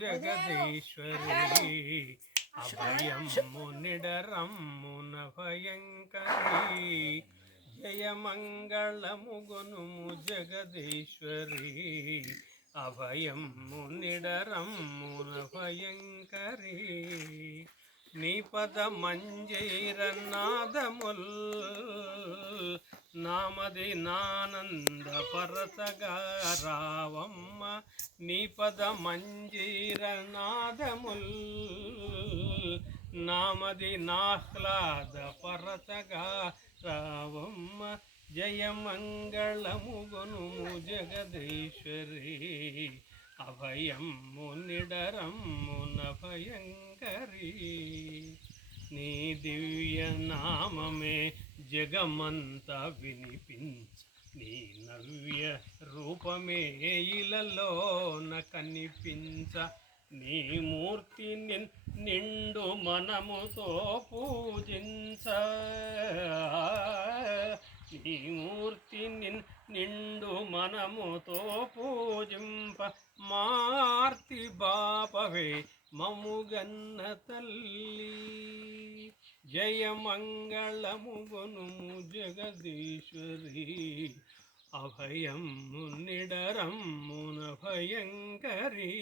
జగదీశ్వరి అభయము నిడరమ్మున భయంకరి జయమంగళము గొనుము జగదీశ్వరి అభయము నిడరమ్మున భయంకరి నీ పద మంజీర నాదముల్ నామది నానంద పరసగా రావమ్మ నీ పద మంజీర నాదముల్ నామది నాహ్లాద పరసగా రావమ్మ జయమంగళము గొనుము జగదీశ్వరి అభయము నిడరమ్మున భయంకరి నీ దివ్య నామమే జగమంతా వినిపించ నీ నవ్య రూపమే ఇలలోన కనిపించ నీ మూర్తి నిండు మనముతో పూజించ నీ మూర్తి నిండు మనముతో పూజింప మార్తి బాపవే మముగన్న తల్లి జయమంగళము గొనుము జగదీశ్వరి అభయము నిడరమ్మున భయంకరి.